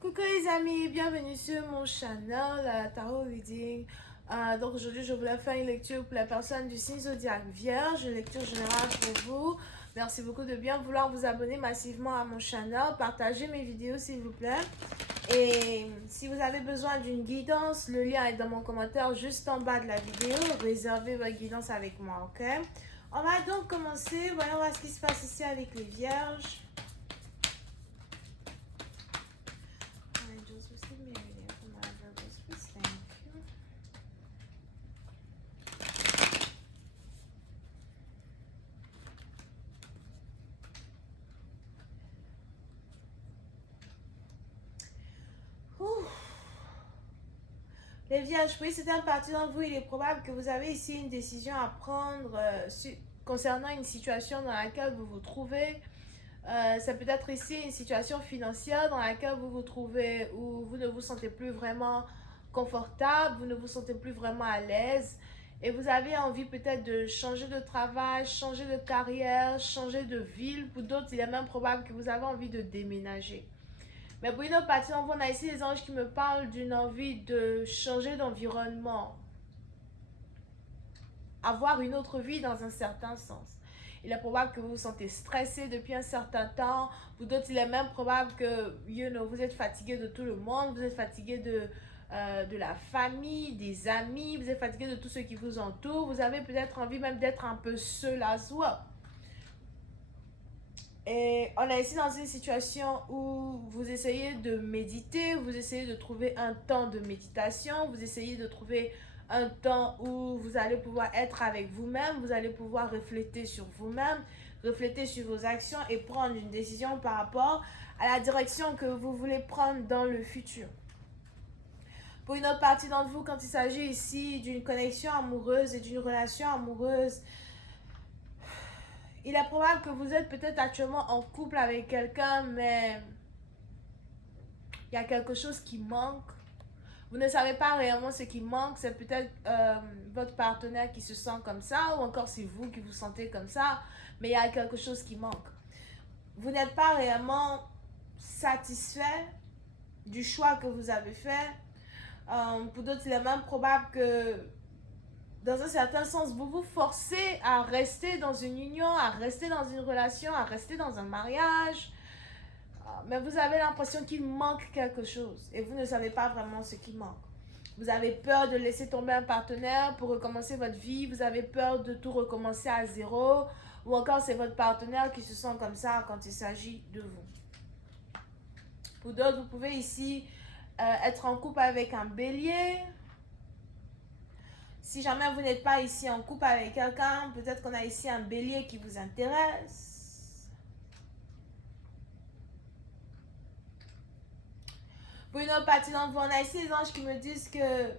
Coucou les amis, bienvenue sur mon channel Tarot Reading. Donc aujourd'hui je voulais faire une lecture pour la personne du signe zodiaque Vierge, une lecture générale pour vous. Merci beaucoup de bien vouloir vous abonner massivement à mon channel, partagez mes vidéos s'il vous plaît. Et si vous avez besoin d'une guidance, le lien est dans mon commentaire juste en bas de la vidéo. Réservez votre guidance avec moi, ok? On va donc commencer, voyons voir ce qui se passe ici avec les Vierges. Les Vierges, oui, c'est un parti d'entre vous. Il est probable que vous avez ici une décision à prendre concernant une situation dans laquelle vous vous trouvez. Ça peut être ici une situation financière dans laquelle vous vous trouvez où vous ne vous sentez plus vraiment confortable, vous ne vous sentez plus vraiment à l'aise et vous avez envie peut-être de changer de travail, changer de carrière, changer de ville. Pour d'autres, il est même probable que vous avez envie de déménager. Mais pour une autre partie, on a ici les anges qui me parlent d'une envie de changer d'environnement, avoir une autre vie dans un certain sens. Il est probable que vous vous sentez stressé depuis un certain temps. Pour d'autres, il est même probable que vous êtes fatigué de tout le monde, vous êtes fatigué de la famille, des amis, vous êtes fatigué de tout ce qui vous entoure. Vous avez peut-être envie même d'être un peu seul à soi. Et on est ici dans une situation où vous essayez de méditer, vous essayez de trouver un temps de méditation, vous essayez de trouver un temps où vous allez pouvoir être avec vous-même, vous allez pouvoir refléter sur vous-même, refléter sur vos actions et prendre une décision par rapport à la direction que vous voulez prendre dans le futur. Pour une autre partie d'entre vous, quand il s'agit ici d'une connexion amoureuse et d'une relation amoureuse, il est probable que vous êtes peut-être actuellement en couple avec quelqu'un, mais il y a quelque chose qui manque. Vous ne savez pas réellement ce qui manque. C'est peut-être votre partenaire qui se sent comme ça, ou encore c'est vous qui vous sentez comme ça, mais il y a quelque chose qui manque. Vous n'êtes pas réellement satisfait du choix que vous avez fait. Pour d'autres, il est même probable que dans un certain sens, vous vous forcez à rester dans une union, à rester dans une relation, à rester dans un mariage. Mais vous avez l'impression qu'il manque quelque chose et vous ne savez pas vraiment ce qui manque. Vous avez peur de laisser tomber un partenaire pour recommencer votre vie, vous avez peur de tout recommencer à zéro, ou encore c'est votre partenaire qui se sent comme ça quand il s'agit de vous. Pour d'autres, vous pouvez ici être en couple avec un bélier. Si jamais vous n'êtes pas ici en couple avec quelqu'un, peut-être qu'on a ici un bélier qui vous intéresse. Pour une autre partie d'entre vous, on a ici les anges qui me disent que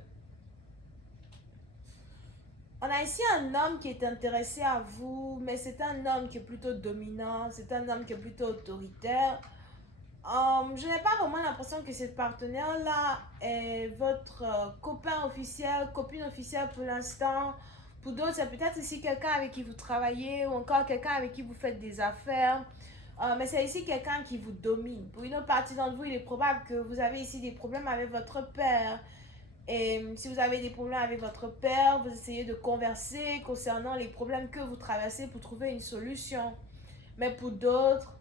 on a ici un homme qui est intéressé à vous, mais c'est un homme qui est plutôt dominant, c'est un homme qui est plutôt autoritaire. Je n'ai pas vraiment l'impression que cette partenaire-là est votre copain officiel, copine officielle pour l'instant. Pour d'autres, c'est peut-être ici quelqu'un avec qui vous travaillez ou encore quelqu'un avec qui vous faites des affaires. Mais c'est ici quelqu'un qui vous domine. Pour une autre partie d'entre vous, il est probable que vous avez ici des problèmes avec votre père. Et si vous avez des problèmes avec votre père, vous essayez de converser concernant les problèmes que vous traversez pour trouver une solution. Mais pour d'autres,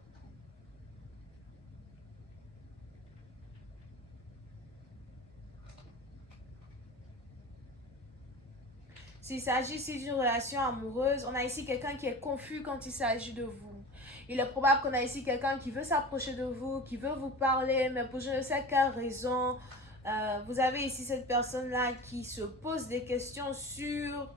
s'il s'agit ici d'une relation amoureuse, on a ici quelqu'un qui est confus quand il s'agit de vous. Il est probable qu'on a ici quelqu'un qui veut s'approcher de vous, qui veut vous parler, mais pour je ne sais quelle raison, vous avez ici cette personne-là qui se pose des questions sur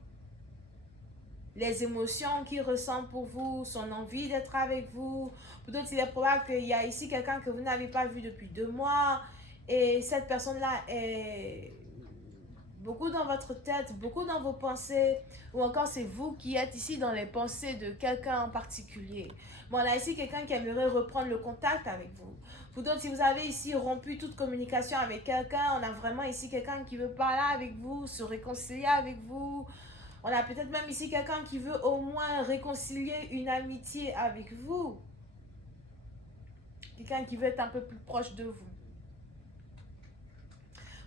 les émotions qu'il ressent pour vous, son envie d'être avec vous. Pour d'autres, il est probable qu'il y a ici quelqu'un que vous n'avez pas vu depuis 2 mois et cette personne-là est beaucoup dans votre tête, beaucoup dans vos pensées, ou encore c'est vous qui êtes ici dans les pensées de quelqu'un en particulier. Bon, on a ici quelqu'un qui aimerait reprendre le contact avec vous. Pour d'autres, si vous avez ici rompu toute communication avec quelqu'un, on a vraiment ici quelqu'un qui veut parler avec vous, se réconcilier avec vous. On a peut-être même ici quelqu'un qui veut au moins réconcilier une amitié avec vous. Quelqu'un qui veut être un peu plus proche de vous.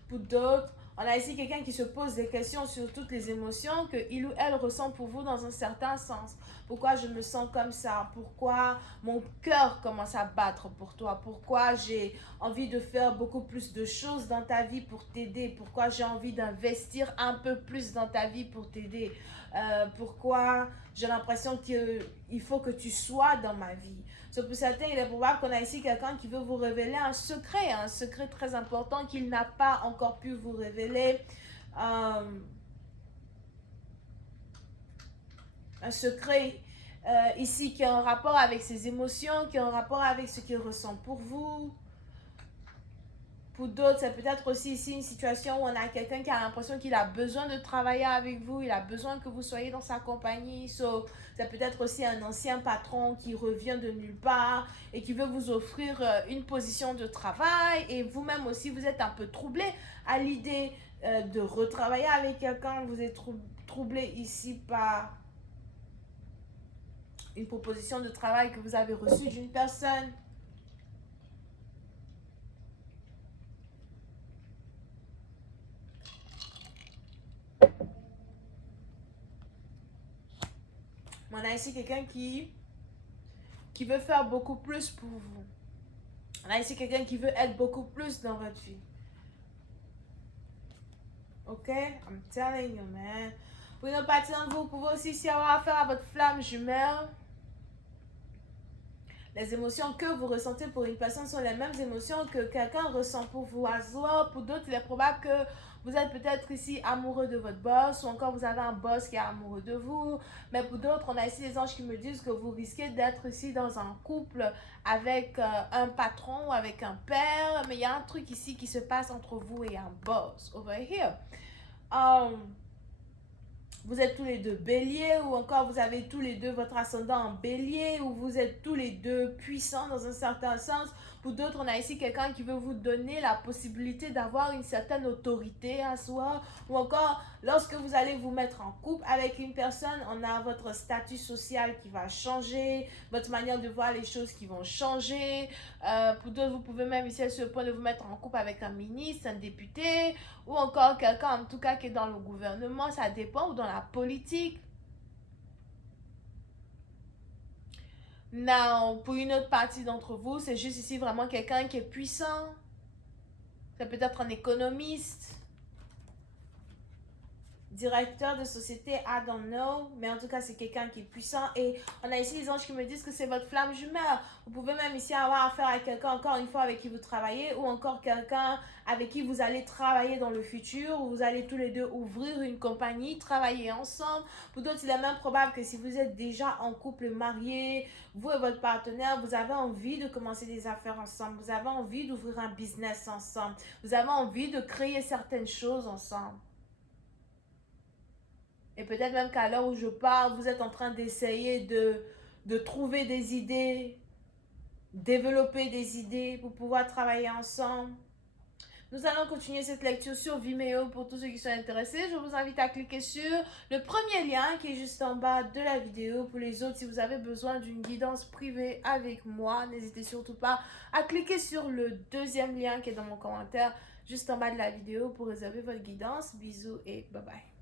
Pour d'autres, on a ici quelqu'un qui se pose des questions sur toutes les émotions que il ou elle ressent pour vous dans un certain sens. Pourquoi je me sens comme ça? Pourquoi mon cœur commence à battre pour toi? Pourquoi j'ai envie de faire beaucoup plus de choses dans ta vie pour t'aider? Pourquoi j'ai envie d'investir un peu plus dans ta vie pour t'aider? Pourquoi j'ai l'impression qu'il faut que tu sois dans ma vie? Pour certains, il est probable qu'on a ici quelqu'un qui veut vous révéler un secret très important qu'il n'a pas encore pu vous révéler. Un secret ici qui a un rapport avec ses émotions, qui a un rapport avec ce qu'il ressent pour vous. Pour d'autres, c'est peut-être aussi ici une situation où on a quelqu'un qui a l'impression qu'il a besoin de travailler avec vous, il a besoin que vous soyez dans sa compagnie. C'est peut-être aussi un ancien patron qui revient de nulle part et qui veut vous offrir une position de travail. Et vous-même aussi, vous êtes un peu troublé à l'idée de retravailler avec quelqu'un. Vous êtes troublé ici par une proposition de travail que vous avez reçue d'une personne. On a ici quelqu'un qui veut faire beaucoup plus pour vous. On a ici quelqu'un qui veut être beaucoup plus dans votre vie. Ok? I'm telling you, man. Pour une autre partie d'entre vous, vous pouvez aussi ici avoir affaire à votre flamme jumelle. Les émotions que vous ressentez pour une personne sont les mêmes émotions que quelqu'un ressent pour vous. Pour d'autres, il est probable que vous êtes peut-être ici amoureux de votre boss ou encore vous avez un boss qui est amoureux de vous. Mais pour d'autres, on a ici des anges qui me disent que vous risquez d'être ici dans un couple avec un patron ou avec un père. Mais il y a un truc ici qui se passe entre vous et un boss. Over here. Vous êtes tous les deux béliers ou encore vous avez tous les deux votre ascendant en bélier ou vous êtes tous les deux puissants dans un certain sens. Pour d'autres, on a ici quelqu'un qui veut vous donner la possibilité d'avoir une certaine autorité à soi. Ou encore, lorsque vous allez vous mettre en couple avec une personne, on a votre statut social qui va changer, votre manière de voir les choses qui vont changer. Pour d'autres, vous pouvez même ici être sur le point de vous mettre en couple avec un ministre, un député, ou encore quelqu'un en tout cas qui est dans le gouvernement, ça dépend, ou dans la politique. Now, pour une autre partie d'entre vous, c'est juste ici vraiment quelqu'un qui est puissant. C'est peut-être un économiste, directeur de société, I don't know, mais en tout cas c'est quelqu'un qui est puissant. Et on a ici les anges qui me disent que c'est votre flamme jumelle. Vous pouvez même ici avoir affaire à quelqu'un encore une fois avec qui vous travaillez, ou encore quelqu'un avec qui vous allez travailler dans le futur, où vous allez tous les deux ouvrir une compagnie, travailler ensemble. Pour d'autres, il est même probable que si vous êtes déjà en couple marié, vous et votre partenaire, vous avez envie de commencer des affaires ensemble, vous avez envie d'ouvrir un business ensemble, vous avez envie de créer certaines choses ensemble. Et peut-être même qu'à l'heure où je parle, vous êtes en train d'essayer de trouver des idées, développer des idées pour pouvoir travailler ensemble. Nous allons continuer cette lecture sur Vimeo pour tous ceux qui sont intéressés. Je vous invite à cliquer sur le premier lien qui est juste en bas de la vidéo. Pour les autres, si vous avez besoin d'une guidance privée avec moi, n'hésitez surtout pas à cliquer sur le deuxième lien qui est dans mon commentaire juste en bas de la vidéo pour réserver votre guidance. Bisous et bye bye.